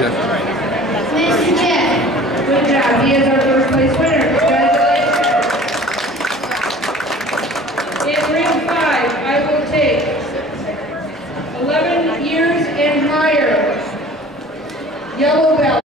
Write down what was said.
Jeff. CnC Kick. Good job. He is our first place winner. Congratulations. In ring 5, I will take 11 years and higher. Yellow belt.